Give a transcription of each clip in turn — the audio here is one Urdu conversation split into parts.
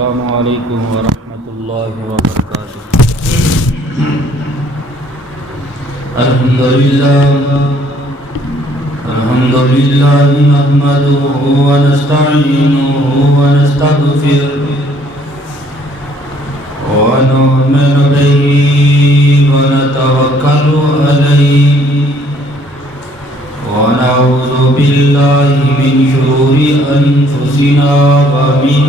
السلام علیکم ورحمۃ اللہ وبرکاتہ۔ الحمد للہ نحمده ونستعینه ونستغفره ونؤمن به ونتوکل علیہ ونعوذ باللہ من شرور انفسنا ومن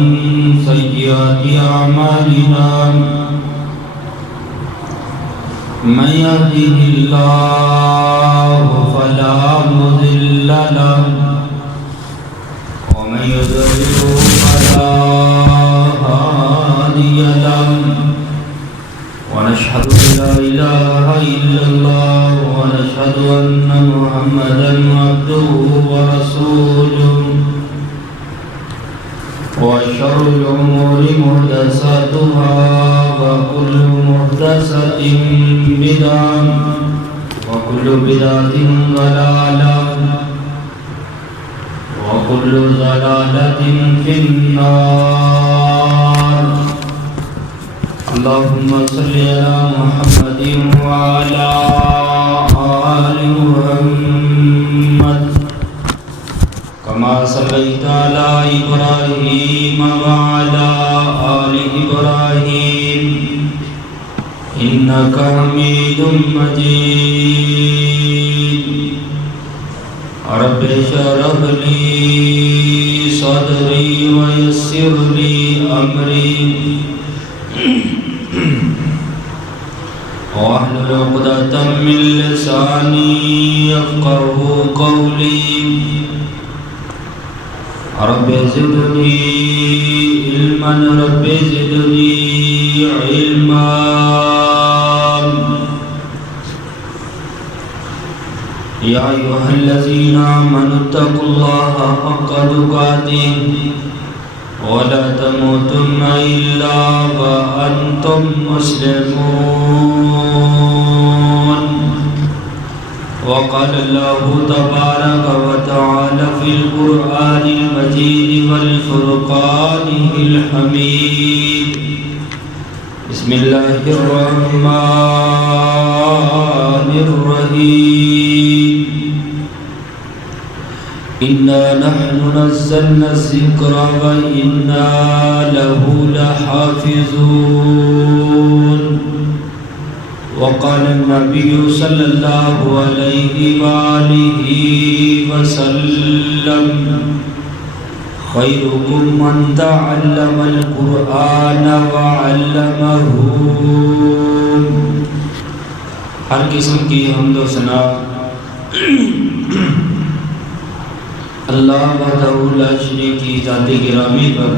سیئات اعمالنا من يهده الله فلا مضل له ومن يضلل فلا هادي له ونشهد أن لا إله إلا الله ونشهد أن محمدا عبده ورسوله وشر الأمور محدثاتها وكل محدثة بدعة وكل بدعة ضلالة وكل ضلالة في النار۔ اللهم صل على محمد وعلى آل محمد كما صليت على إبراهيم وعلى آل إبراهيم إنك حميد مجيد۔ رب اشرح لي صدري ويسر لي أمري واحلل عقدة من لساني يفقهوا قولي۔ رب زدني علما رب زدني علما۔ يا أيها الذين آمنوا اتقوا الله حق تقاته ولا تموتن إلا وأنتم مسلمون۔ وقال الله تبارك وتعالى في القرآن المجيد والفرقان الحميد۔ بسم الله الرحمن الرحيم۔ إنا نحن نزلنا الذكر وإنا له لحافظون۔ وقال النبي صلى الله عليه وآله وسلم خيركم من تعلم القرآن وعلمه۔ ہر قسم کی حمد و ثنا اللہ وحدہ لا شریک کی ذات گرامی پر،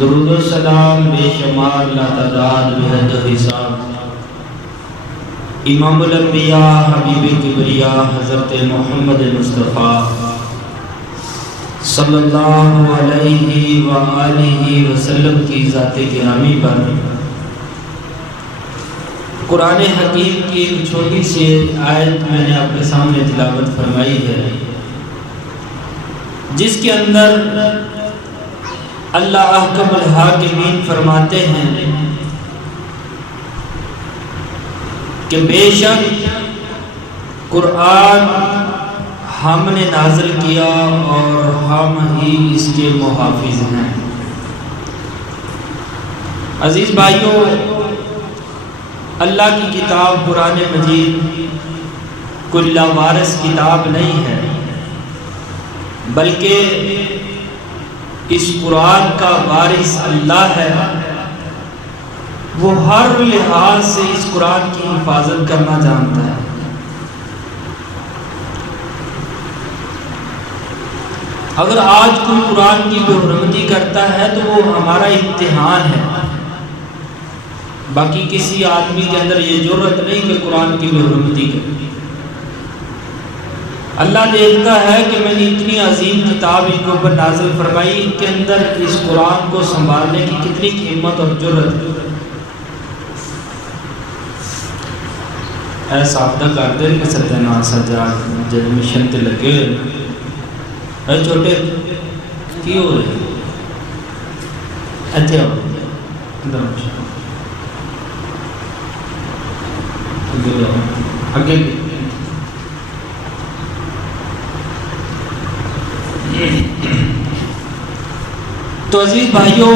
درود و سلام بے شمار لا تعداد بے حد و حساب امام الانبیاء حبیب کبریاء حضرت محمد مصطفیٰ صلی اللہ علیہ وآلہ وسلم کی ذات گرامی پر قرآن حکیم کی ایک چھوٹی سی آیت میں نے آپ کے سامنے تلاوت فرمائی ہے، جس کے اندر اللہ احکم الحاکمین فرماتے ہیں کہ بے شک قرآن ہم نے نازل کیا اور ہم ہی اس کے محافظ ہیں۔ عزیز بھائیوں، اللہ کی کتاب قرآن مجید کوئی لاوارث کتاب نہیں ہے، بلکہ اس قرآن کا وارث اللہ ہے۔ وہ ہر لحاظ سے اس قرآن کی حفاظت کرنا جانتا ہے۔ اگر آج کوئی قرآن کی بے حرمتی کرتا ہے تو وہ ہمارا امتحان ہے، باقی کسی آدمی کے اندر یہ جرأت نہیں کہ قرآن کی بے حرمتی کرے۔ اللہ دیکھتا ہے کہ میں نے اتنی عظیم کتاب ان کے اوپر نازل فرمائی، ان کے اندر اس قرآن کو سنبھالنے کی کتنی ہمت اور جرأت ہے۔ ایسا ثابتہ کرتے کہ ستینا سجاد جب مشن تے لگے اے چھوٹے کی ہو رہے اچھا آگے تو عزیز بھائیوں،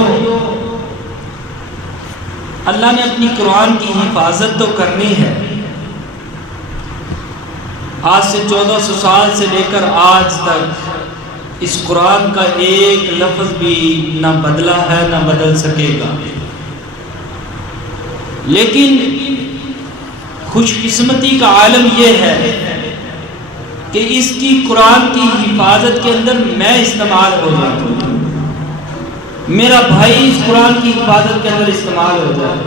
اللہ نے اپنی قرآن کی حفاظت تو کرنی ہے۔ آج سے 1400 سال سے لے کر آج تک اس قرآن کا ایک لفظ بھی نہ بدلا ہے نہ بدل سکے گا، لیکن خوش قسمتی کا عالم یہ ہے کہ اس کی قرآن کی حفاظت کے اندر میں استعمال ہو جاتا ہوں، میرا بھائی اس قرآن کی حفاظت کے اندر استعمال ہو جائے،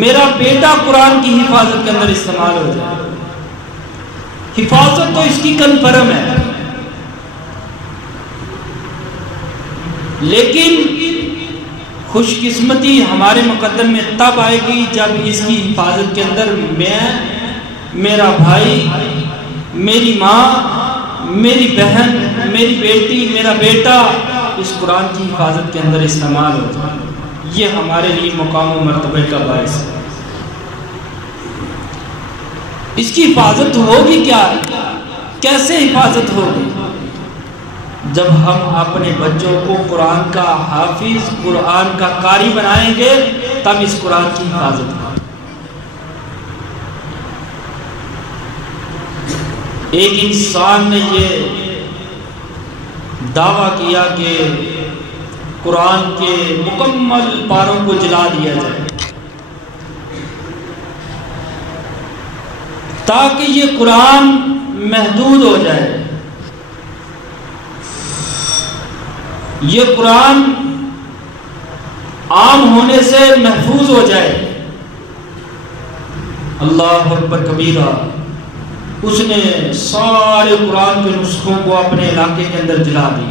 میرا بیٹا قرآن کی حفاظت کے اندر استعمال ہو جائے۔ حفاظت تو اس کی کنفرم ہے، لیکن خوش قسمتی ہمارے مقدم میں تب آئے گی جب اس کی حفاظت کے اندر میں، میرا بھائی، میری ماں، میری بہن، میری بیٹی، میرا بیٹا اس قرآن کی حفاظت کے اندر استعمال ہوتا ہے۔ یہ ہمارے لیے مقام و مرتبہ کا باعث ہے۔ اس کی حفاظت ہوگی کیا؟ کیسے حفاظت ہوگی؟ جب ہم اپنے بچوں کو قرآن کا حافظ، قرآن کا قاری بنائیں گے، تب اس قرآن کی حفاظت ہوگی۔ ایک انسان نے یہ دعویٰ کیا کہ قرآن کے مکمل پاروں کو جلا دیا جائے تاکہ یہ قرآن محدود ہو جائے، یہ قرآن عام ہونے سے محفوظ ہو جائے۔ اللہ اکبر کبیرہ، اس نے سارے قرآن کے نسخوں کو اپنے علاقے کے اندر جلا دی۔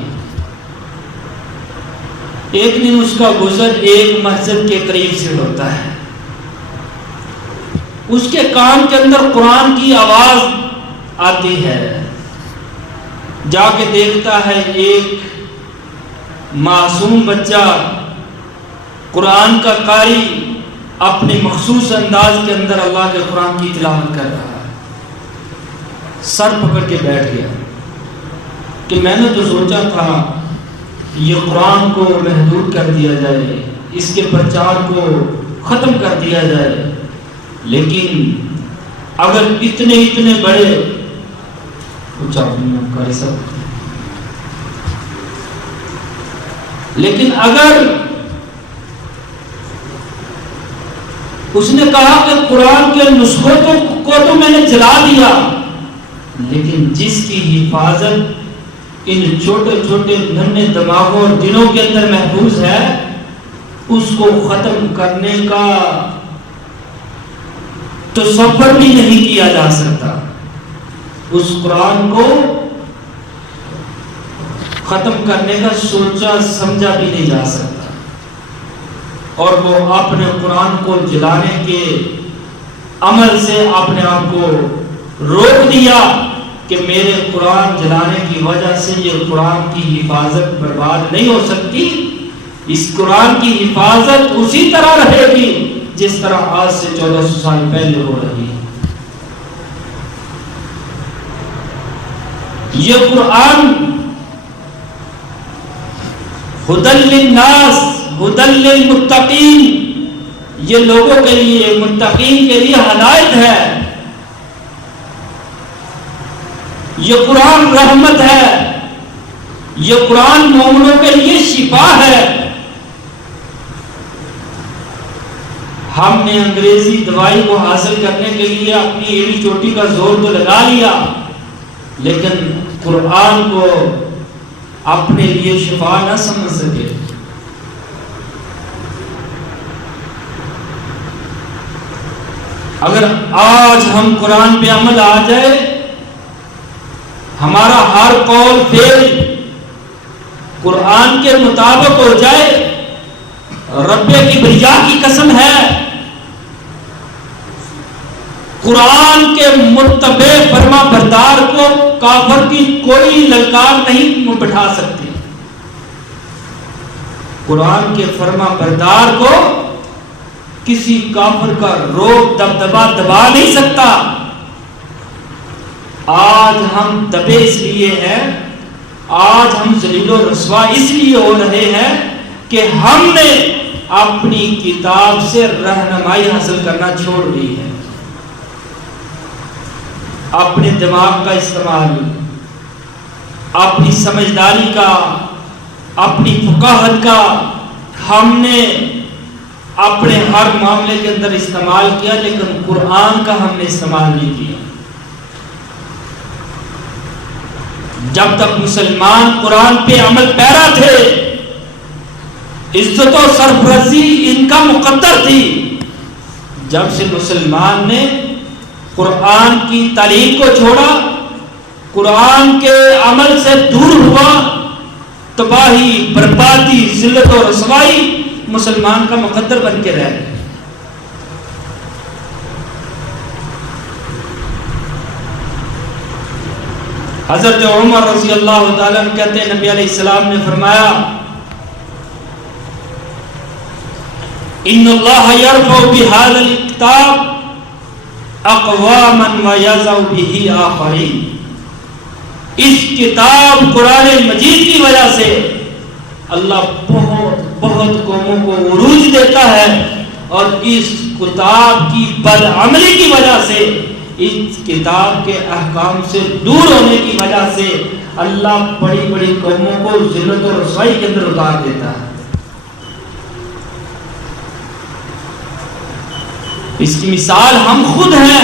ایک دن اس کا گزر ایک مسجد کے قریب سے ہوتا ہے، اس کے کان کے اندر قرآن کی آواز آتی ہے، جا کے دیکھتا ہے ایک معصوم بچہ قرآن کا قاری اپنے مخصوص انداز کے اندر اللہ کے قرآن کی تلاوت کر رہا ہے۔ سر پکڑ کے بیٹھ گیا کہ میں نے تو سوچا تھا یہ قرآن کو محدود کر دیا جائے، اس کے پرچار کو ختم کر دیا جائے، لیکن اگر اتنے بڑے لیکن اگر اس نے کہا کہ قرآن کے نسخوں کو تو میں نے جلا دیا، لیکن جس کی حفاظت ان چھوٹے چھوٹے ننھے دماغوں اور دلوں کے اندر محفوظ ہے، اس کو ختم کرنے کا تصور بھی نہیں کیا جا سکتا، اس قرآن کو ختم کرنے کا سوچا سمجھا بھی نہیں جا سکتا، اور وہ اپنے قرآن کو جلانے کے عمل سے اپنے آپ کو روک دیا کہ میرے قرآن جلانے کی وجہ سے یہ قرآن کی حفاظت برباد نہیں ہو سکتی، اس قرآن کی حفاظت اسی طرح رہے گی جس طرح آج سے 1400 سال پہلے ہو رہی ہے۔ یہ قرآن ہدی للناس ہدی للمتقین، یہ لوگوں کے لیے، متقین کے لیے ہدایت ہے، یہ قرآن رحمت ہے، یہ قرآن مومنوں کے لیے شفا ہے۔ ہم نے انگریزی دوائی کو حاصل کرنے کے لیے اپنی ایڑی چوٹی کا زور تو لگا لیا، لیکن قرآن کو اپنے لیے شفا نہ سمجھ سکے۔ اگر آج ہم قرآن پہ عمل آ جائے، ہمارا ہر قول فعل قرآن کے مطابق ہو جائے، رب کبریا کی قسم ہے، قرآن کے متبع فرما بردار کو کافر کی کوئی للکار نہیں بٹھا سکتی۔ قرآن کے فرما بردار کو کسی کافر کا روک دبدبا دبا نہیں سکتا۔ آج ہم دبے اس لیے ہیں، آج ہم ذلیل و رسوا اس لیے ہو رہے ہیں کہ ہم نے اپنی کتاب سے رہنمائی حاصل کرنا چھوڑ دی ہے۔ اپنے دماغ کا استعمال، اپنی سمجھداری کا، اپنی فقاہت کا ہم نے اپنے ہر معاملے کے اندر استعمال کیا، لیکن قرآن کا ہم نے استعمال نہیں کیا۔ جب تک مسلمان قرآن پہ عمل پیرا تھے، عزت و سرفرازی ان کا مقدر تھی۔ جب سے مسلمان نے قرآن کی تعلیم کو چھوڑا، قرآن کے عمل سے دور ہوا، تباہی، بربادی، ذلت و رسوائی مسلمان کا مقدر بن کے رہ گئے۔ حضرت عمر رضی اللہ تعالیٰ عنہ کہتے ہیں نبی علیہ السلام نے فرمایا ان اللہ یرفع بہذا الکتاب اقواما ویضع بہ آخرین۔ اس کتاب قرآن مجید کی وجہ سے اللہ بہت بہت قوموں کو عروج دیتا ہے، اور اس کتاب کی بدعملی کی وجہ سے، اس کتاب کے احکام سے دور ہونے کی وجہ سے اللہ بڑی بڑی قوموں کو ذلت و رسوائی کے اندر اتار دیتا ہے۔ اس کی مثال ہم خود ہیں۔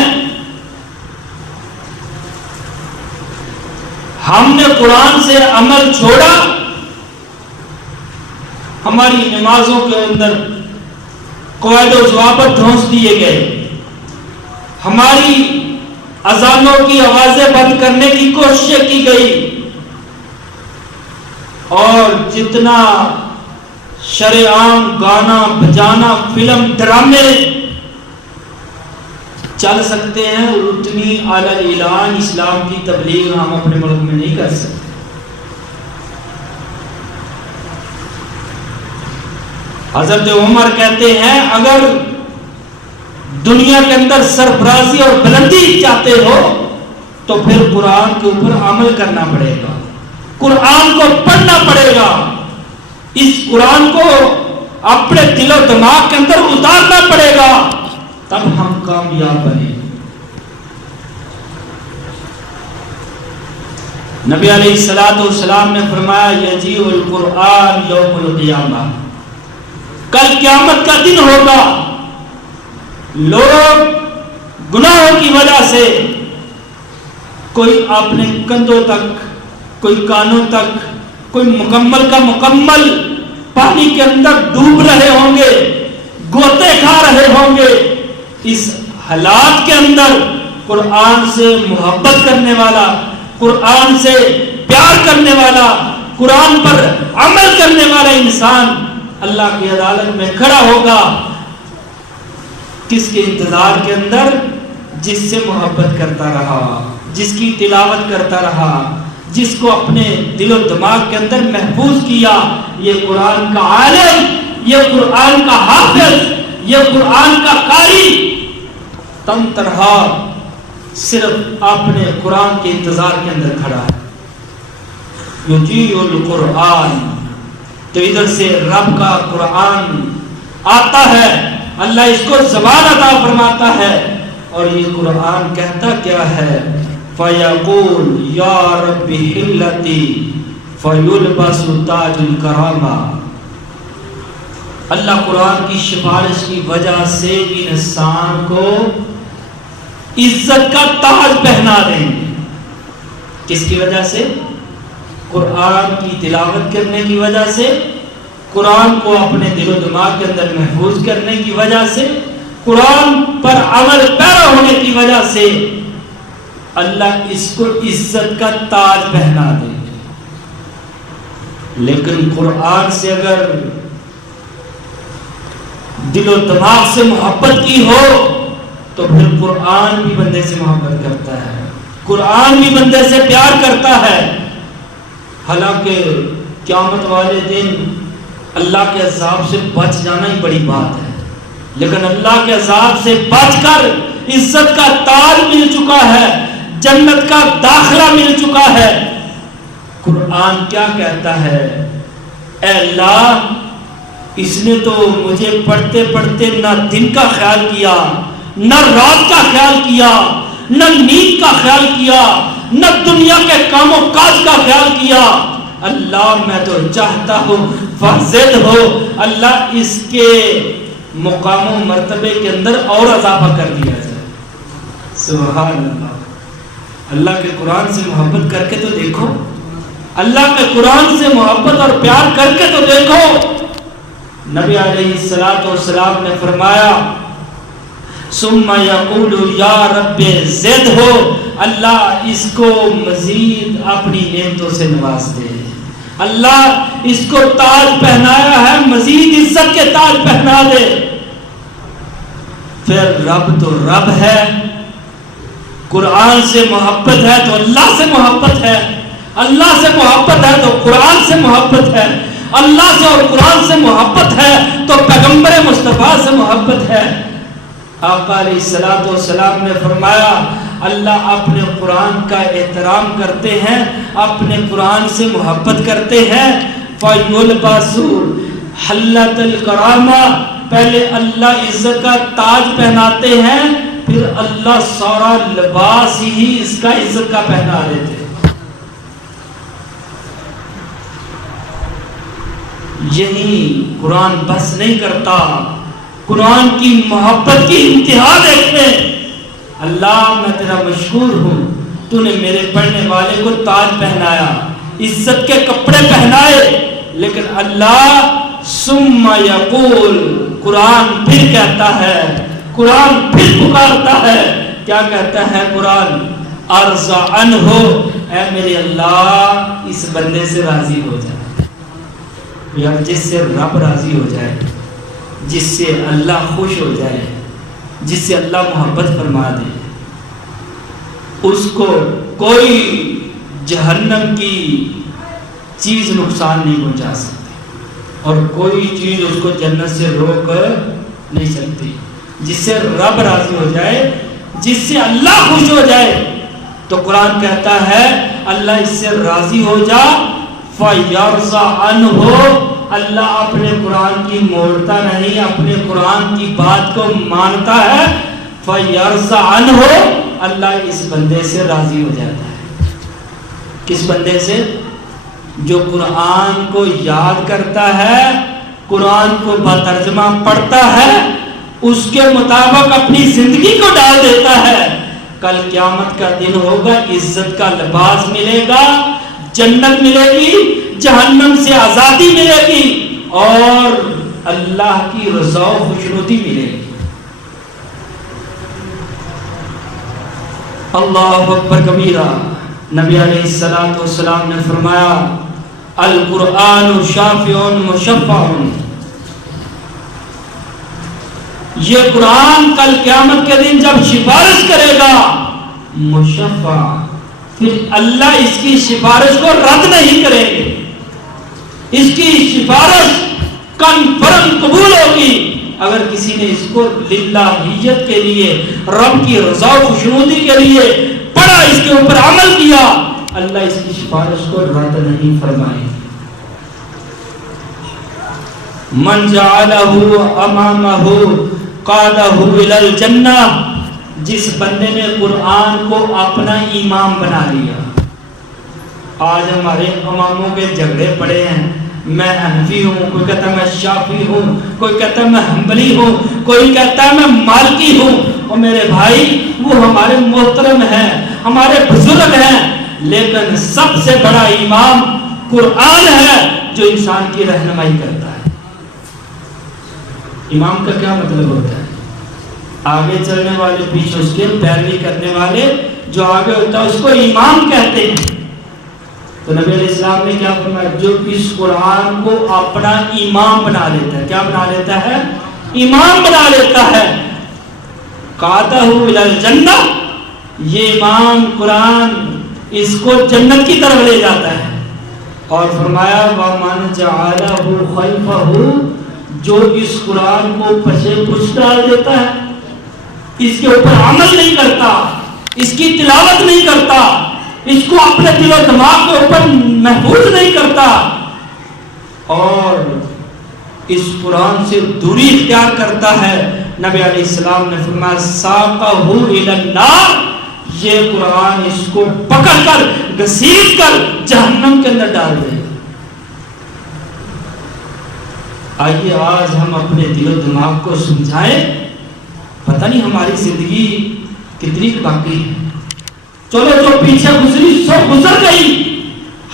ہم نے قرآن سے عمل چھوڑا، ہماری نمازوں کے اندر قواعد و ضوابط ڈھونس دیے گئے، ہماری اذانوں کی آوازیں بند کرنے کی کوشش کی گئی، اور جتنا شرعام گانا بجانا فلم ڈرامے چل سکتے ہیں، اتنی اعلیٰ اعلان اسلام کی تبلیغ ہم اپنے ملک میں نہیں کر سکتے۔ حضرت عمر کہتے ہیں اگر دنیا کے اندر سرفرازی اور بلندی چاہتے ہو تو پھر قرآن کے اوپر عمل کرنا پڑے گا، قرآن کو پڑھنا پڑے گا، اس قرآن کو اپنے دل و دماغ کے اندر اتارنا پڑے گا، تب ہم کامیاب بنے۔ نبی علیہ السلام نے فرمایا یجیء القرآن یوم القیامہ، کل قیامت کا دن ہوگا، لوگ گناہوں کی وجہ سے کوئی اپنے کندھوں تک، کوئی کانوں تک، کوئی مکمل کا مکمل پانی کے اندر ڈوب رہے ہوں گے، گوتے کھا رہے ہوں گے۔ اس حالات کے اندر قرآن سے محبت کرنے والا، قرآن سے پیار کرنے والا، قرآن پر عمل کرنے والا انسان اللہ کی عدالت میں کھڑا ہوگا، کس کے انتظار کے اندر؟ جس سے محبت کرتا رہا، جس کی تلاوت کرتا رہا، جس کو اپنے دل و دماغ کے اندر محفوظ کیا۔ یہ قرآن کا عالم، یہ قرآن کا حافظ، یہ قرآن کا قاری تن تنہا صرف اپنے قرآن کے انتظار کے اندر کھڑا ہے۔ یجیء القرآن، تو ادھر سے رب کا قرآن آتا ہے، اللہ اس کو زبان عطا فرماتا ہے، اور یہ قرآن کہتا کیا ہے؟ فَيَقُولُ يَا رَبِّ حِلَّتِي فَيُلْبَسُ تَاجُ الْكَرَامَةِ۔ اللہ قرآن کی سفارش کی وجہ سے انسان کو عزت کا تاج پہنا دیں گے۔ کس کی وجہ سے؟ قرآن کی تلاوت کرنے کی وجہ سے، قرآن کو اپنے دل و دماغ کے اندر محفوظ کرنے کی وجہ سے، قرآن پر عمل پیرا ہونے کی وجہ سے اللہ اس کو عزت کا تاج پہنا دے گا۔ لیکن قرآن سے اگر دل و دماغ سے محبت کی ہو تو پھر قرآن بھی بندے سے محبت کرتا ہے، قرآن بھی بندے سے پیار کرتا ہے۔ حالانکہ قیامت والے دن اللہ کے عذاب سے بچ جانا ہی بڑی بات ہے، لیکن اللہ کے عذاب سے بچ کر عزت کا تاج مل چکا ہے، جنت کا داخلہ مل چکا ہے۔ قرآن کیا کہتا ہے؟ اے اللہ، اس نے تو مجھے پڑھتے پڑھتے نہ دن کا خیال کیا، نہ رات کا خیال کیا، نہ نیند کا خیال کیا، نہ دنیا کے کام و کاج کا خیال کیا۔ اللہ میں تو چاہتا ہوں فضل ہو، اللہ اس کے مقام و مرتبے کے اندر اور اضافہ کر دیا جائے۔ سبحان اللہ۔ اللہ کے قرآن سے محبت کر کے تو دیکھو، اللہ کے قرآن سے محبت اور پیار کر کے تو دیکھو۔ نبی علیہ الصلوۃ والسلام نے فرمایا ثم یقول یا رب زد ہو، اللہ اس کو مزید اپنی نعمتوں سے نواز دے، اللہ اس کو تاج پہنایا ہے، مزید عزت کے تاج پہنا دے۔ پھر رب تو رب ہے، قرآن سے محبت ہے تو اللہ سے محبت ہے، اللہ سے محبت ہے تو قرآن سے محبت ہے، اللہ سے اور قرآن سے محبت ہے تو پیغمبر مصطفیٰ سے محبت ہے۔ آقا علیہ الصلوۃ والسلام نے فرمایا اللہ اپنے قرآن کا احترام کرتے ہیں، اپنے قرآن سے محبت کرتے ہیں۔ فَيُلْبَسُوا حَلَّةَ الْكَرَامَةِ، پہلے اللہ عزت کا تاج پہناتے ہیں، پھر اللہ سارا لباس ہی اس کا عزت کا پہنا دیتے ہیں۔ یہی قرآن بس نہیں کرتا، قرآن کی محبت کی انتہا دیکھیں۔ اللہ میں تیرا مشکور ہوں، تو نے میرے پڑھنے والے کو تاج پہنایا، عزت کے کپڑے پہنائے، لیکن اللہ ثم یقول، قرآن پھر کہتا ہے، قرآن پھر پکارتا ہے، کیا کہتا ہے قرآن؟ ارضا عنہ، اے میرے اللہ اس بندے سے راضی ہو جائے۔ یار جس سے رب راضی ہو جائے، جس سے اللہ خوش ہو جائے، جس سے اللہ محبت فرما دے، اس کو کوئی جہنم کی چیز نقصان نہیں پہنچا سکتی، اور کوئی چیز اس کو جنت سے روک نہیں سکتی۔ جس سے رب راضی ہو جائے، جس سے اللہ خوش ہو جائے، تو قرآن کہتا ہے اللہ اس سے راضی ہو جا، فَيَرْضَ عَنْهُ، اللہ اپنے قرآن کی موڑتا نہیں، اپنے قرآن کی بات کو مانتا ہے۔ فَيَرْضَ عَنْهُ، اللہ اس بندے سے راضی ہو جاتا ہے۔ کس بندے سے؟ جو قرآن کو یاد کرتا ہے، قرآن کو بترجمہ پڑھتا ہے، اس کے مطابق اپنی زندگی کو ڈال دیتا ہے۔ کل قیامت کا دن ہوگا، عزت کا لباس ملے گا، جنت ملے گی، جہنم سے آزادی ملے گی، اور اللہ کی رضا و خوشنودی ملے گی۔ اللہ اکبر کبیرہ۔ نبی علیہ الصلوۃ والسلام نے فرمایا القرآن شافع مشفع، یہ قرآن کل قیامت کے دن جب سفارش کرے گا، مشفع، پھر اللہ اس کی سفارش کو رد نہیں کریں گے، اس کی سفارش کنفرم قبول ہوگی۔ اگر کسی نے اس کو للہیت کے لیے، رب کی رضا و خوشنودی کے لیے پڑھا، اس کے اوپر عمل کیا، اللہ اس کی سفارش کو رد نہیں فرمائے۔ من جعلہ امامہ قادہ الی الجنہ، جس بندے نے قرآن کو اپنا امام بنا لیا۔ آج ہمارے اماموں کے جھگڑے پڑے ہیں، میں حنفی ہوں، کوئی کہتا ہے میں شافعی ہوں، کوئی کہتا ہے میں حنبلی ہوں، کوئی کہتا ہے میں مالکی ہوں۔ اور میرے بھائی، وہ ہمارے محترم ہیں، ہمارے بزرگ ہیں، لیکن سب سے بڑا امام قرآن ہے جو انسان کی رہنمائی کرتا ہے۔ امام کا کیا مطلب ہوتا ہے؟ آگے چلنے والے، پیچھے اس کے پیروی کرنے والے، جو آگے ہوتا ہے اس کو امام کہتے ہیں۔ تو نبی علیہ السلام نے کیا فرمایا؟ جو اس قرآن کو اپنا امام بنا لیتا ہے، کیا بنا لیتا ہے؟ امام بنا لیتا ہے، قادہ الی الجنہ، یہ امام قرآن اس کو جنت کی طرف لے جاتا ہے۔ اور فرمایا وَمَنْ جَعَلَهُ خَلْفَهُ، جو اس قرآن کو پشے پش ڈال دیتا ہے، اس کے اوپر عمل نہیں کرتا، اس کی تلاوت نہیں کرتا، اس کو اپنے دل و دماغ کے اوپر محفوظ نہیں کرتا، اور اس قرآن سے دوری اختیار کرتا ہے، نبی علیہ السلام نے فرمایا ساقہ الی النار، یہ قرآن اس کو پکڑ کر گھسیٹ کر جہنم کے اندر ڈال دے گا۔ آئیے آج ہم اپنے دل و دماغ کو سمجھائیں، پتہ نہیں ہماری زندگی کتنی باقی ہے، چلو جو پیچھے گزری سب گزر گئی،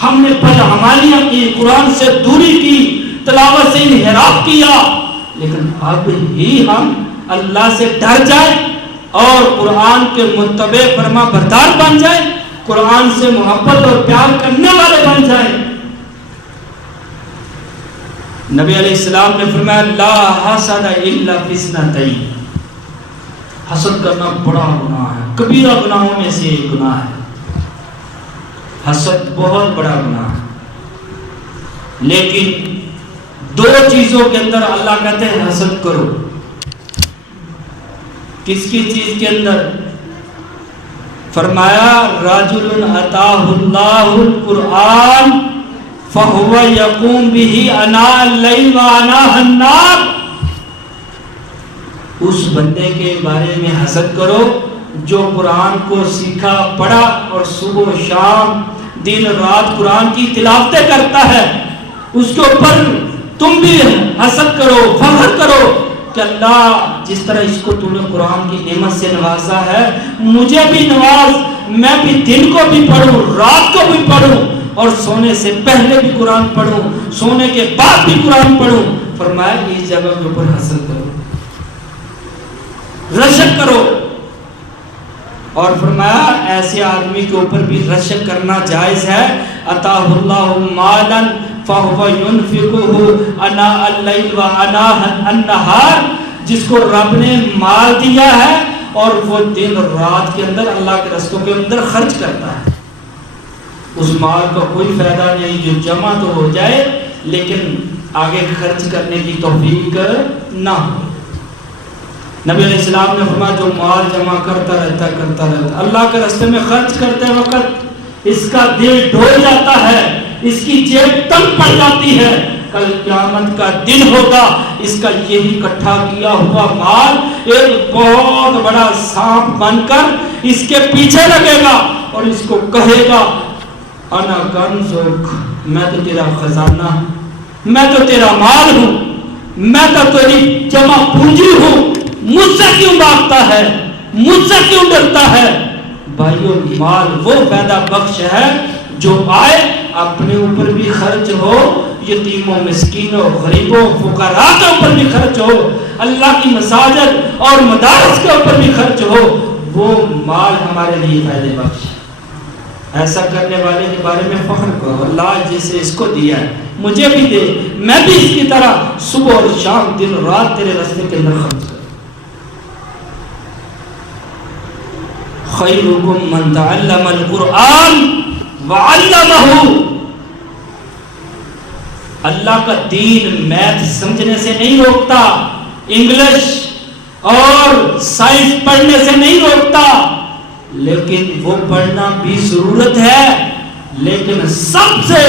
ہم نے بدعمالیاں کی، قرآن سے دوری کی، تلاوت سے انحراف کیا، لیکن اب ہی ہم اللہ سے ڈر جائیں اور قرآن کے متبع فرما بردار بن جائیں، قرآن سے محبت اور پیار کرنے والے بن جائیں۔ نبی علیہ السلام نے فرمایا لا حسد الا فی اثنتین، حسد کرنا بڑا گناہ ہے، کبیرہ گناہوں میں سے ایک گناہ ہے، حسد بہت بڑا گناہ ہے، لیکن دو چیزوں کے اندر اللہ کہتے ہیں حسد کرو۔ کس کی چیز کے اندر؟ فرمایا رجل اتاہ اللہ القرآن فہو یقوم بہ آناء اللیل وآناء النہار، اس بندے کے بارے میں حسد کرو جو قرآن کو سیکھا پڑھا اور صبح و شام دن رات قرآن کی تلاوتیں کرتا ہے، اس کے اوپر تم بھی حسد کرو، فخر کرو کہ اللہ جس طرح اس کو تو نے قرآن کی نعمت سے نوازا ہے، مجھے بھی نواز، میں بھی دن کو بھی پڑھوں، رات کو بھی پڑھوں، اور سونے سے پہلے بھی قرآن پڑھوں، سونے کے بعد بھی قرآن پڑھوں۔ فرمایا اس جگہ کے اوپر حسد کرو، رشک کرو، اور فرمایا ایسے آدمی کے اوپر بھی رشک کرنا جائز ہے۔ اتاہ اللہ مالا فہو ینفقہ آناء اللیل وآناء النہار، جس کو رب نے مال دیا ہے اور وہ دن رات کے اندر اللہ کے رستوں کے اندر خرچ کرتا ہے، اس مال کا کوئی فائدہ نہیں، جو جمع تو ہو جائے لیکن آگے خرچ کرنے کی توفیق نہ ہو۔ نبی علیہ السلام نے فرمایا جو مال جمع کرتا رہتا اللہ کے راستے میں خرچ کرتے وقت اس کا دل ڈول جاتا ہے، اس کی جیب تنگ پڑ جاتی ہے، کل قیامت کا دن ہوگا، اس کا یہی اکٹھا کیا ہوا مال ایک بہت بڑا سانپ بن کر اس کے پیچھے لگے گا اور اس کو کہے گا انا کنزک، میں تو تیرا خزانہ ہوں، میں تو تیرا مال ہوں، میں تو تیری جمع پونجی ہوں، مجھ سے کیوں بھاگتا ہے، مجھ سے کیوں ڈرتا ہے؟ بھائیو مال وہ فائدہ بخش ہے جو آئے اپنے اوپر بھی خرچ ہو، یتیموں مسکینوں غریبوں فقراء کے اوپر بھی خرچ ہو، اللہ کی مساجد اور مدارس کے اوپر بھی خرچ ہو، وہ مال ہمارے لیے فائدے بخش ہے۔ ایسا کرنے والے کے بارے میں فخر کرو، اللہ جسے اس کو دیا ہے مجھے بھی دے، میں بھی اس کی طرح صبح اور شام دن رات تیرے راستے کے اندر خرچ کروں۔ خیرکم من تعلم القرآن وعلمہ، اللہ کا دین میتھ سمجھنے سے نہیں روکتا، انگلش اور سائنس پڑھنے سے نہیں روکتا، لیکن وہ پڑھنا بھی ضرورت ہے، لیکن سب سے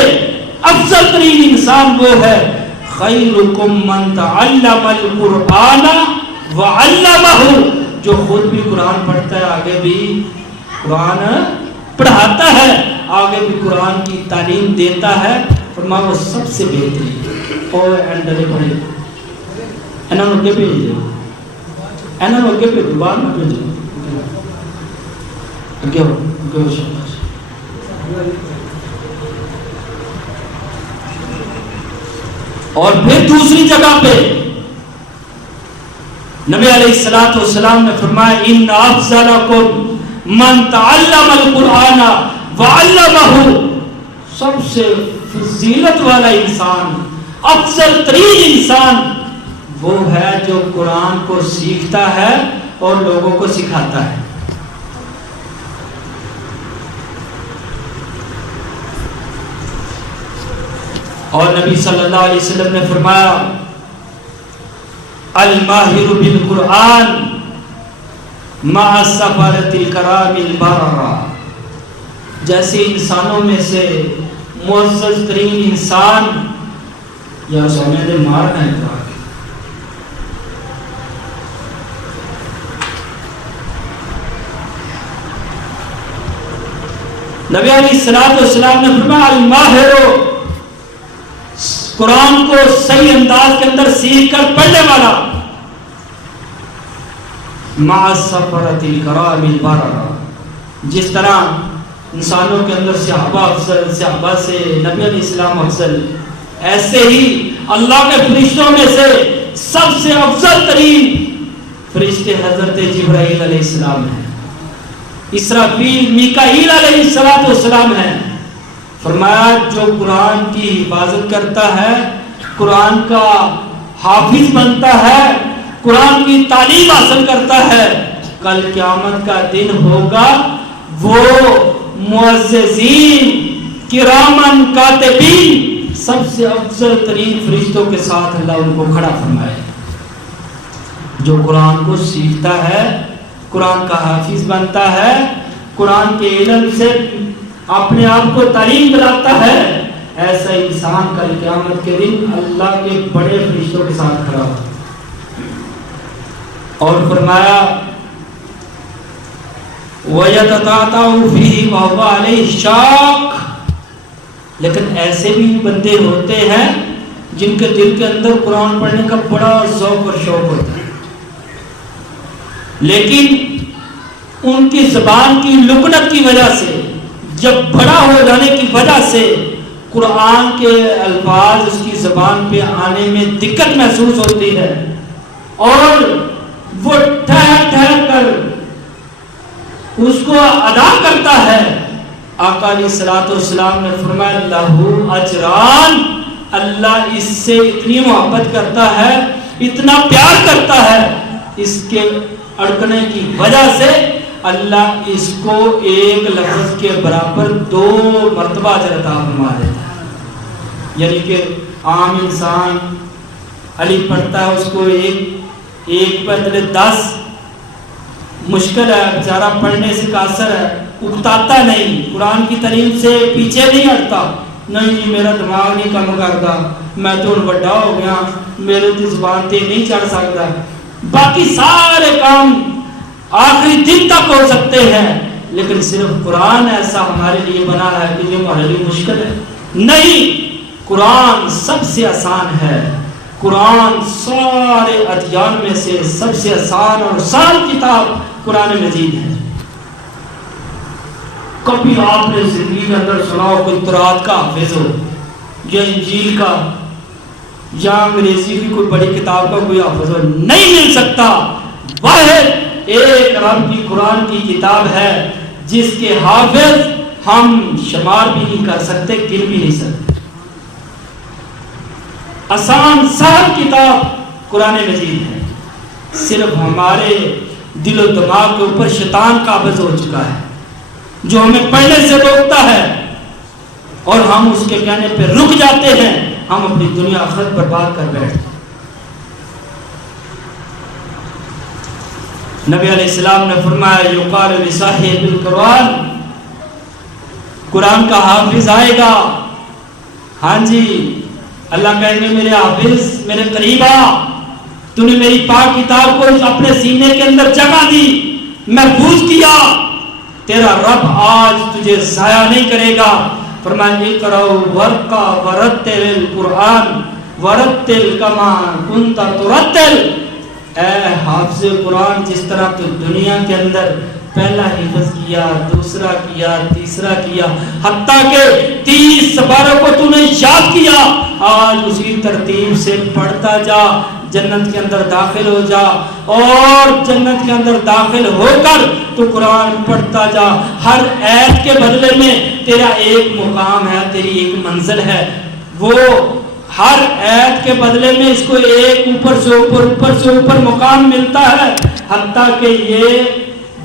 افضل ترین انسان وہ ہے خیرکم من تعلم القرآن وعلمہ، جو خود بھی قرآن پڑھتا ہے، آگے بھی قرآن پڑھاتا ہے، آگے بھی قرآن کی تعلیم دیتا ہے، فرمایا وہ سب سے بہترین۔ اور اینڈلے پڑھے انہوں نے اگے بھیج دو، انہوں نے اگے بھیج دو، بعد میں بھیج دو، اگے ہو اگے ہو شاباش۔ اور پھر دوسری جگہ پہ نبی علیہ السلام نے فرمایا ان افضلکم من تعلم القرآن وعلمہ، سب سے فضیلت والا انسان، افضل ترین انسان وہ ہے جو قرآن کو سیکھتا ہے اور لوگوں کو سکھاتا ہے۔ اور نبی صلی اللہ علیہ وسلم نے فرمایا الماہر بالقرآن مع السفرۃ الکرام البررہ، جیسے انسانوں میں سے معزز ترین انسان یا سونے دے مارنا ہے کہا نبی علیہ السلام نے فرمایا الماہر، قرآن کو صحیح انداز کے اندر سیکھ کر پڑھنے والا، مع السفرۃ الکرام البررہ، جس طرح انسانوں کے اندر صحابہ افضل، صحابہ سے نبی علیہ السلام افضل، ایسے ہی اللہ کے فرشتوں میں سے سب سے افضل ترین فرشتے حضرت جبرائیل علیہ السلام ہیں، اسرافیل میکائیل علیہ السلام ہیں۔ فرمایا جو قرآن کی حفاظت کرتا ہے، قرآن کا حافظ بنتا ہے، قرآن کی تعلیم حاصل کرتا ہے، کل قیامت کا دن ہوگا وہ معززین کرامن کاتبین سب سے افضل ترین فرشتوں کے ساتھ اللہ ان کو کھڑا فرمائے۔ جو قرآن کو سیکھتا ہے، قرآن کا حافظ بنتا ہے، قرآن کے علم سے اپنے آپ کو تعلیم دلاتا ہے، ایسا انسان کل قیامت کے دن اللہ کے بڑے فرشتوں کے ساتھ کھڑا ہو۔ اور فرمایا وَيَتَتَعْتَعُ فِيهِ وَهُوَ عَلَيْهِ شَاقٌ، لیکن ایسے بھی بندے ہوتے ہیں جن کے دل کے اندر قرآن پڑھنے کا بڑا ذوق اور شوق ہوتا ہے، لیکن ان کی زبان کی لکنت کی وجہ سے، جب بڑا ہو جانے کی وجہ سے قرآن کے الفاظ اس کی زبان پہ آنے میں دقت محسوس ہوتی ہے، اور وہ ٹھہر ٹھہر کر اس کو ادا کرتا ہے۔ آقا علیہ الصلوۃ والسلام نے فرمایا لہو اجران، اللہ اس سے اتنی محبت کرتا ہے، اتنا پیار کرتا ہے، اس کے اڑکنے کی وجہ سے اللہ اس کو ایک لفظ کے برابر 2 مرتبہ اجر عطا فرما دیتا ہے۔ یعنی کہ عام انسان علی پڑھتا ہے، اس کو ایک بدلے 10 مشکل ہے، بیچارہ پڑھنے سے قاصر ہے، اکتاتا نہیں، قرآن کی تعلیم سے پیچھے نہیں ہٹتا، نہیں جی میرا دماغ نہیں کم کرتا، میں تو بڑا ہو گیا، میرے تو زبان تے نہیں چڑھ سکتا، باقی سارے کام آخری دن تک ہو سکتے ہیں، لیکن صرف قرآن ایسا ہمارے لیے بنا ہے کہ جو ہمارے لیے مشکل ہے۔ نہیں، قرآن سب سے آسان ہے، قرآن سارے ادیان میں سے سب سے آسان اور آسان کتاب قرآن مجید ہے۔ کبھی آپ نے زندگی کے اندر سنا ہو کوئی تورات کا حافظ ہو، یا انجیل کا، یا انگریزی کی کوئی بڑی کتاب کا کوئی حافظ ہو؟ نہیں مل سکتا۔ واحد ایک رب کی قرآن کی کتاب ہے جس کے حافظ ہم شمار بھی نہیں کر سکتے، گن بھی نہیں سکتے۔ آسان سہل کتاب قرآن مجید ہے، صرف ہمارے دل و دماغ کے اوپر شیطان قابض ہو چکا ہے، جو ہمیں پڑھنے سے روکتا ہے، اور ہم اس کے کہنے پہ رک جاتے ہیں، ہم اپنی دنیا آخرت برباد کر بیٹھتے ہیں۔ نبی علیہ السلام نے فرمایا یقال لصاحب القرآن، قرآن کا حافظ آئے گا، ہاں جی اللہ کہیں گے میرے حافظ میرے قریب آ، تو نے میری پاک کتاب کو اپنے سینے کے اندر جگہ دی، محفوظ کیا، تیرا رب آج تجھے ضائع نہیں کرے گا۔ فرمایا اقرأ ورقا ورتل القرآن ورتل کما کنت ترتل، اے حافظ قرآن جس طرح تو دنیا کے اندر پہلا حفظ کیا، دوسرا کیا، تیسرا کیا، حتیٰ کہ 30 سپاروں کو تو نے یاد کیا، آج اسی ترتیب سے پڑھتا جا، جنت کے اندر داخل ہو جا، اور جنت کے اندر داخل ہو کر تو قرآن پڑھتا جا۔ ہر ایت کے بدلے میں تیرا ایک مقام ہے، تیری ایک منزل ہے، وہ ہر ایت کے بدلے میں اس کو ایک اوپر سے اوپر مقام ملتا ہے، حتیٰ کہ یہ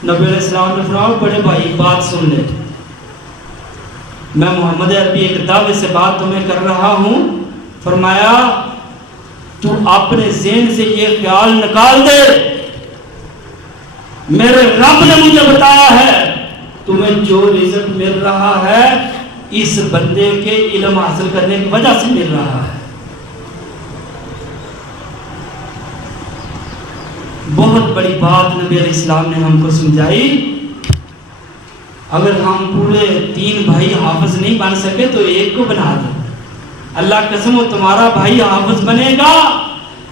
نبی علیہ السلام نے فرمایا بڑے بھائی بات سن لے، میں محمد عربی ایک دعوے سے بات تمہیں کر رہا ہوں. فرمایا تو اپنے ذہن سے یہ خیال نکال دے، میرے رب نے مجھے بتایا ہے تمہیں جو رزق مل رہا ہے اس بندے کے علم حاصل کرنے کی وجہ سے مل رہا ہے. بہت بڑی بات نبی علیہ السلام نے ہم کو سمجھائی. اگر ہم پورے 3 بھائی حافظ نہیں بن سکے تو ایک کو بنا دو. اللہ قسم ہو تمہارا بھائی حافظ بنے گا،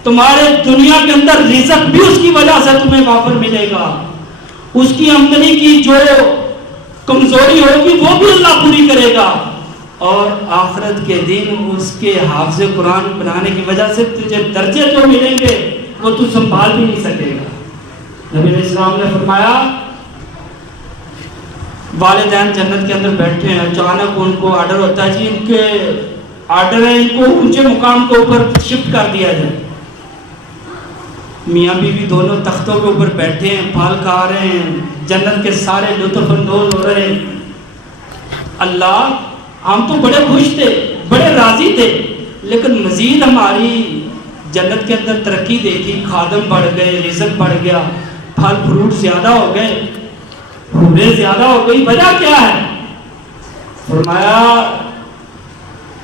تمہارے دنیا کے اندر رزق بھی اس کی وجہ سے تمہیں وافر ملے گا. اس کی آمدنی کی جو کمزوری ہوگی وہ بھی اللہ پوری کرے گا، اور آخرت کے دن اس کے حافظ قرآن بنانے کی وجہ سے تجھے درجے جو ملیں گے وہ تو سنبھال بھی نہیں سکے گا. نبی علیہ السلام نے فرمایا والدین جنت کے اندر بیٹھے ہیں، اچانک ان کو آرڈر ہوتا ہے جی ان کے آرڈر ہے ان کو اونچے مقام کے اوپر شفٹ کر دیا جائے. میاں بیوی دونوں تختوں کے اوپر بیٹھے ہیں، پھل کھا رہے ہیں، جنت کے سارے لطف اندوز ہو رہے ہیں. اللہ ہم تو بڑے خوش تھے، بڑے راضی تھے، لیکن مزید ہماری جنت کے اندر ترقی دیکھی، خادم بڑھ گئے، رزق بڑھ گیا، پھل فروٹ زیادہ ہو گئے، حوریں زیادہ ہو گئی، وجہ کیا ہے؟ فرمایا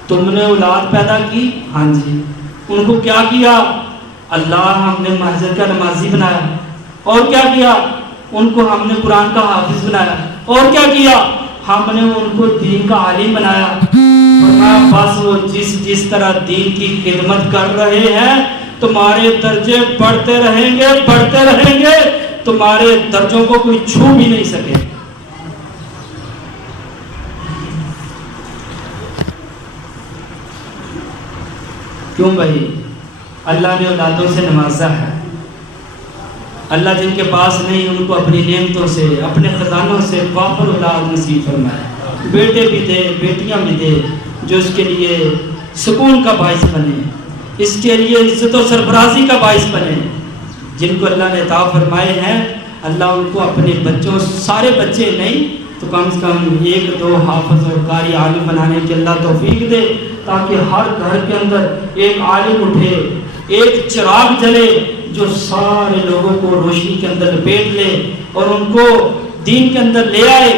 تم نے اولاد پیدا کی؟ ہاں جی. ان کو کیا کیا؟ اللہ ہم نے مسجد کا نمازی بنایا. اور کیا کیا؟ ان کو ہم نے قرآن کا حافظ بنایا. اور کیا کیا؟ ہم نے ان کو دین کا عالم بنایا. فرمایا بس وہ جس طرح دین کی خدمت کر رہے ہیں تمہارے درجے بڑھتے رہیں گے، بڑھتے رہیں گے، تمہارے درجوں کو کوئی چھو بھی نہیں سکے. کیوں بھائی؟ اللہ نے اولادوں سے نوازا ہے. اللہ جن کے پاس نہیں ان کو اپنی نعمتوں سے، اپنے خزانوں سے وافر اولاد نصیب فرمائے. بیٹے بھی دے، بیٹیاں بھی دے جو اس کے لیے سکون کا باعث بنے، اس کے لیے عزت و سرفرازی کا باعث بنے. جن کو اللہ نے عطا فرمائے ہیں اللہ ان کو اپنے بچوں، سارے بچے نہیں تو کم سے کم 1-2 حافظ اور قاری عالم بنانے کی اللہ توفیق دے، تاکہ ہر گھر کے اندر ایک عالم اٹھے، ایک چراغ جلے جو سارے لوگوں کو روشنی کے اندر لپیٹ لے اور ان کو دین کے اندر لے آئے.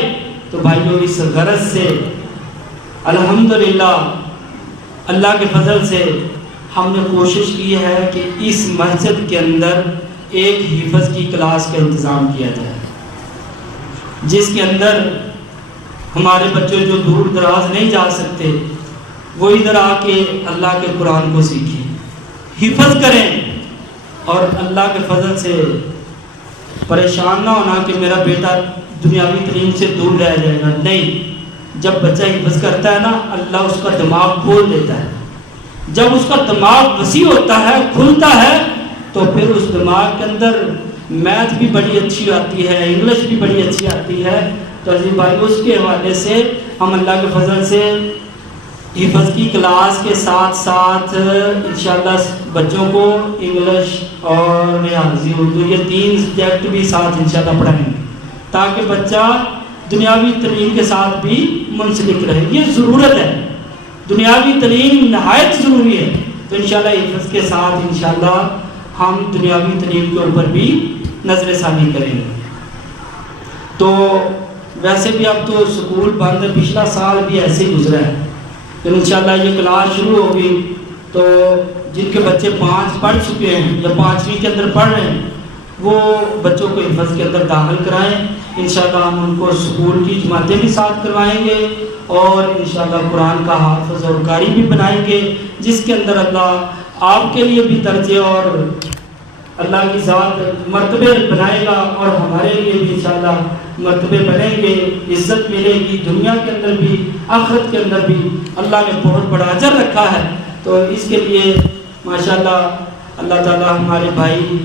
تو بھائیو اس غرض سے الحمدللہ اللہ کے فضل سے ہم نے کوشش کی ہے کہ اس مسجد کے اندر ایک حفظ کی کلاس کا انتظام کیا جائے، جس کے اندر ہمارے بچے جو دور دراز نہیں جا سکتے وہ ادھر آ کے اللہ کے قرآن کو سیکھیں، حفظ کریں، اور اللہ کے فضل سے پریشان نہ ہونا کہ میرا بیٹا دنیاوی تعلیم سے دور رہ جائے گا. نہیں، جب بچہ حفظ کرتا ہے نا اللہ اس کا دماغ کھول دیتا ہے. جب اس کا دماغ وسیع ہوتا ہے، کھلتا ہے، تو پھر اس دماغ کے اندر میتھ بھی بڑی اچھی آتی ہے، انگلش بھی بڑی اچھی آتی ہے. تو عزیز بھائی اس کے حوالے سے ہم اللہ کے فضل سے حفظ کی کلاس کے ساتھ ساتھ انشاءاللہ بچوں کو انگلش اور ریاضی اردو یہ 3 سبجیکٹ بھی ساتھ انشاءاللہ پڑھائیں گے، تاکہ بچہ دنیاوی تعلیم کے ساتھ بھی منسلک رہے. یہ ضرورت ہے، دنیاوی تعلیم نہایت ضروری ہے. تو انشاءاللہ حفظ کے ساتھ انشاءاللہ ہم دنیاوی تعلیم کے اوپر بھی نظر ثانی کریں گے. تو ویسے بھی اب تو سکول بند ہے، پچھلا سال بھی ایسے ہی گزرا ہے. انشاءاللہ یہ کلاس شروع ہوگی تو جن کے بچے 5 پڑھ چکے ہیں یا 5ویں کے اندر پڑھ رہے ہیں وہ بچوں کو حفظ کے اندر داخل کرائیں. انشاءاللہ ہم ان کو سکول کی جماعتیں بھی ساتھ کروائیں گے اور انشاءاللہ قرآن کا حافظ اور قاری بھی بنائیں گے، جس کے اندر اللہ آپ کے لیے بھی درجے اور اللہ کی ذات مرتبے بنائے گا اور ہمارے لیے بھی انشاءاللہ مرتبے بنیں گے، عزت ملے گی دنیا کے اندر بھی آخرت کے اندر بھی. اللہ نے بہت بڑا اجر رکھا ہے. تو اس کے لیے ماشاءاللہ اللہ تعالیٰ ہمارے بھائی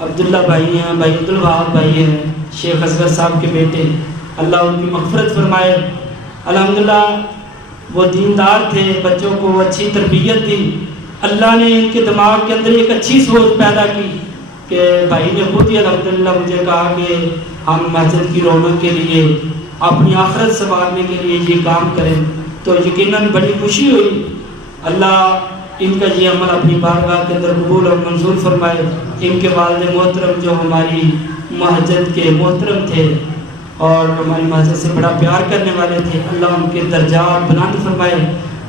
عبداللہ بھائی ہیں، بھائی عبدالوہاب بھائی ہیں، شیخ اصغر صاحب کے بیٹے، اللہ ان کی مغفرت فرمائے. الحمدللہ وہ دیندار تھے، بچوں کو اچھی تربیت دی. اللہ نے ان کے دماغ کے اندر ایک اچھی سوچ پیدا کی کہ بھائی نے خود ہی الحمدللہ مجھے کہا کہ ہم مسجد کی رونق کے لیے اپنی آخرت سنوارنے کے لیے یہ کام کریں تو یقیناً بڑی خوشی ہوئی۔ اللہ ان کا یہ عمل اپنی بارگاہ کے اندر قبول اور منظور فرمائے۔ ان کے والد محترم جو ہماری مسجد کے محترم تھے اور ہماری مسجد سے بڑا پیار کرنے والے تھے، اللہ ان کے درجات بلند فرمائے،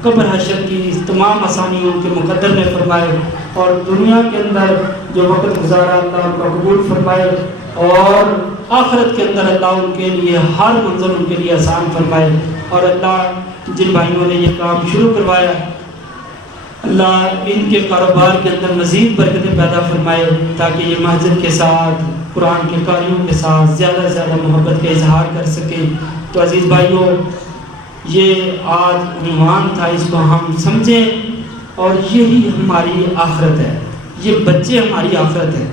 قبر حشر کی تمام آسانیوں کے مقدر میں فرمائے، اور دنیا کے اندر جو وقت گزارا اللہ ان کا قبول فرمائے، اور آخرت کے اندر اللہ ان کے لیے ہر منزل ان کے لیے آسان فرمائے۔ اور اللہ جن بھائیوں نے یہ کام شروع کروایا، اللہ ان کے کاروبار کے اندر مزید برکتیں پیدا فرمائے تاکہ یہ مسجد کے ساتھ، قرآن کے قاریوں کے ساتھ زیادہ سے زیادہ محبت کا اظہار کر سکیں۔ تو عزیز بھائیوں، یہ آج عنوان تھا، اس کو ہم سمجھیں، اور یہی ہماری آخرت ہے، یہ بچے ہماری آخرت ہے۔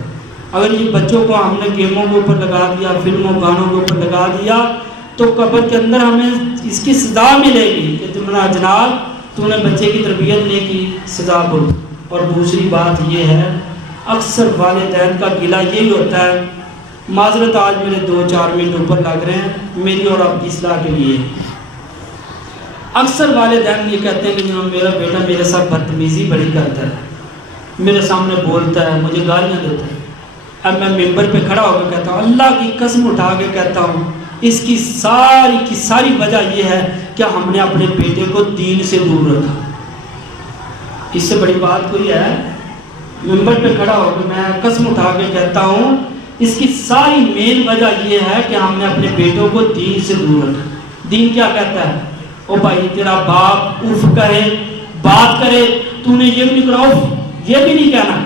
اگر یہ بچوں کو ہم نے گیموں کے اوپر لگا دیا، فلموں گانوں کے اوپر لگا دیا، تو قبر کے اندر ہمیں اس کی سزا ملے گی کہ جناب تو نے بچے کی تربیت نہیں کی، سزا بھر۔ اور دوسری بات یہ ہے، اکثر والدین کا گلہ یہی ہوتا ہے، معذرت آج میرے 2-4 منٹ اوپر لگ رہے ہیں میری اور آپ کی اصلاح کے لیے۔ اکثر والدین یہ کہتے ہیں کہ جناب میرا بیٹا میرے ساتھ بدتمیزی بڑی کرتا ہے، میرے سامنے بولتا ہے، مجھے گالیاں دیتا ہے۔ اب میں ممبر پہ کھڑا ہو کے کہتا ہوں، اللہ کی قسم اٹھا کے کہتا ہوں، اس کی ساری وجہ یہ ہے کہ ہم نے اپنے بیٹے کو دین سے دور رکھا۔ اس سے بڑی بات کوئی ہے؟ ممبر پہ کھڑا ہو کے میں قسم اٹھا کے کہتا ہوں، اس کی ساری مین وجہ یہ ہے کہ ہم نے اپنے بیٹوں کو دین سے دور رکھا۔ دین کیا کہتا ہے؟ او بھائی تیرا باپ اف کہے، بات کرے، تو نے یہ بھی نہیں کرا، اف یہ بھی نہیں کہنا،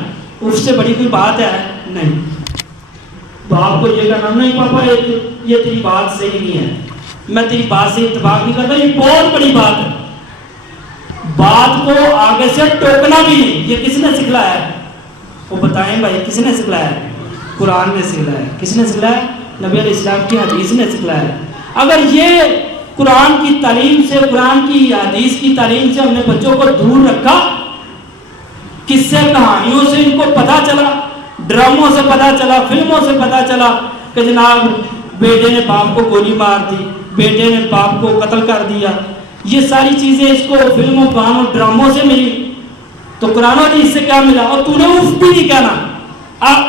اف سے بڑی کوئی بات ہے نہیں۔ باپ کو یہ کہنا نہیں پاپا یہ تیری بات صحیح نہیں ہے، میں تیری بات سے اتفاق نہیں کرتا، یہ بہت بڑی بات ہے۔ بات کو آگے سے ٹوکنا بھی نہیں، یہ کس نے سکھلایا ہے؟ وہ بتائیں بھائی کس نے سکھلایا ہے؟ قرآن نے سکھلایا ہے۔ کس نے سکھلایا ہے؟ نبی علیہ السلام کی حدیث نے سکھلایا ہے۔ اگر یہ قرآن کی تعلیم سے، قرآن کی حدیث کی تعلیم سے ہم نے بچوں کو دور رکھا، قصے کہانیوں سے ان کو پتہ چلا، ڈراموں سے پتہ چلا، فلموں سے پتہ چلا کہ جناب بیٹے نے باپ کو گولی مار دی، بیٹے نے باپ کو قتل کر دیا، یہ ساری چیزیں اس کو فلموں گانوں ڈراموں سے ملی، تو قرآن و حدیث سے کیا ملا؟ اور تو نے اف بھی نہیں کہنا،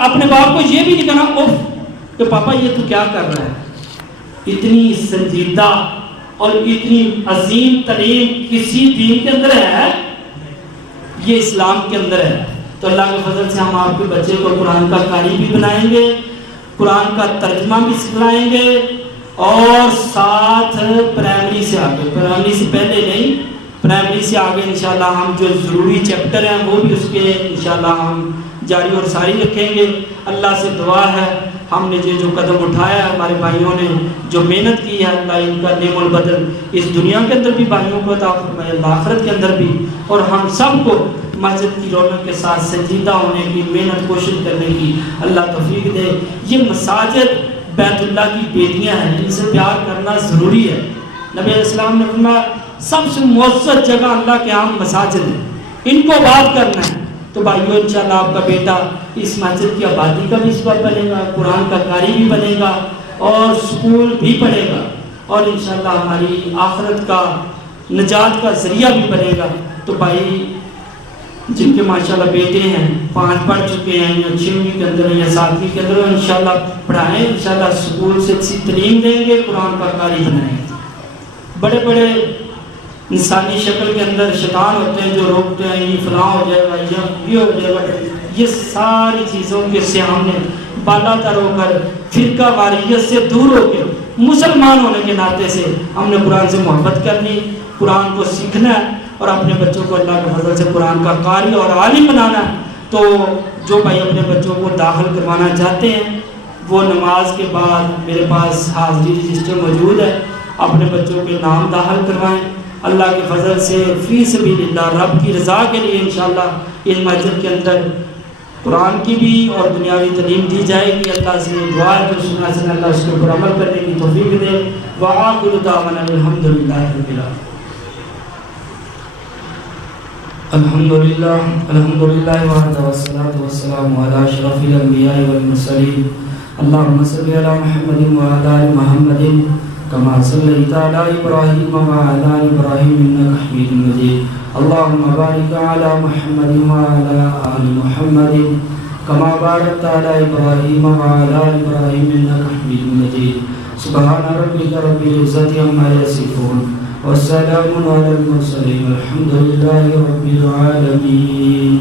اپنے باپ کو یہ بھی نہیں کہنا اف کہ پاپا یہ تو کیا کر رہا ہے۔ اتنی سنجیدہ اور اتنی عظیم ترین کسی دین کے اندر ہے، یہ اسلام کے اندر ہے۔ تو اللہ کے فضل سے ہم آپ کے بچے کو قرآن کا قاری بھی بنائیں گے، قرآن کا ترجمہ بھی سکھلائیں گے، اور ساتھ پرائمری سے آگے، پرائمری سے پہلے نہیں، پرائمری سے آگے انشاءاللہ ہم جو ضروری چیپٹر ہیں وہ بھی اس کے انشاءاللہ ہم جاری اور ساری رکھیں گے۔ اللہ سے دعا ہے، ہم نے جو قدم اٹھایا ہے، ہمارے بھائیوں نے جو محنت کی ہے، اللہ ان کا نعم البدل اس دنیا کے اندر بھی بھائیوں کو عطا فرمائے، اللہ آخرت کے اندر بھی، اور ہم سب کو مسجد کی رونق کے ساتھ سنجیدہ ہونے کی، محنت کوشش کرنے کی اللہ توفیق دے۔ یہ مساجد بیت اللہ کی بیٹیاں ہیں، ان سے پیار کرنا ضروری ہے۔ نبی علیہ السلام نے فرمایا سب سے معزز جگہ اللہ کے ہاں مساجد ہیں، ان کو آباد کرنا ہے۔ تو بھائیو انشاءاللہ آپ کا بیٹا اس مسجد کی آبادی کا بھی سبب بنے گا، قرآن کا قاری بھی بنے گا، اور سکول بھی پڑھے گا، اور انشاءاللہ ہماری آخرت کا نجات کا ذریعہ بھی بنے گا۔ تو بھائی جن کے ماشاءاللہ بیٹے ہیں، 5 پڑھ چکے ہیں، یا 6ویں کے اندر یا 7ویں کے اندر، انشاءاللہ پڑھائیں، انشاءاللہ سکول سے اچھی تعلیم دیں گے، قرآن کا قاری بنائیں گے۔ بڑے بڑے انسانی شکل کے اندر شیطان ہوتے ہیں جو روکتے ہیں، یہ فلاں ہو جائے گا، یہ ہو جائے گا، یہ ساری چیزوں کے سے ہم نے بالا تر ہو کر، فرقہ واریت سے دور ہو کے، مسلمان ہونے کے ناطے سے ہم نے قرآن سے محبت کرنی، قرآن کو سیکھنا ہے، اور اپنے بچوں کو اللہ کے فضل سے قرآن کا قاری اور عالم بنانا ہے۔ تو جو بھائی اپنے بچوں کو داخل کروانا چاہتے ہیں، وہ نماز کے بعد میرے پاس حاضری رجسٹر موجود ہے، اپنے بچوں کے نام داخل کروائیں۔ اللہ کے فضل سے فی سبیل اللہ، رب کی رضا کے لیے انشاءاللہ اس مسجد کے اندر قرآن کی بھی اور دنیاوی تعلیم دی جائے گی۔ اللہ سے دعا ہے کہ سننا سنا اللہ اس کے اوپر عمل کرنے کی توفیق دے۔ وآخر دعوانا الحمدللہ رب العالمین۔ الحمدللہ وحدہ والصلاة والسلام علی اشرف الانبیاء والمرسلین اللهم صل على محمد وعلى آل محمد كما صليت على إبراهيم وعلى آل إبراهيم إنك حميد مجيد اللهم بارك على محمد وعلى آل محمد كما باركت على إبراهيم وعلى آل إبراهيم إنك حميد مجيد سبحان ربك رب العزة عما يصفون والسلام على المرسلين والحمد لله رب العالمين.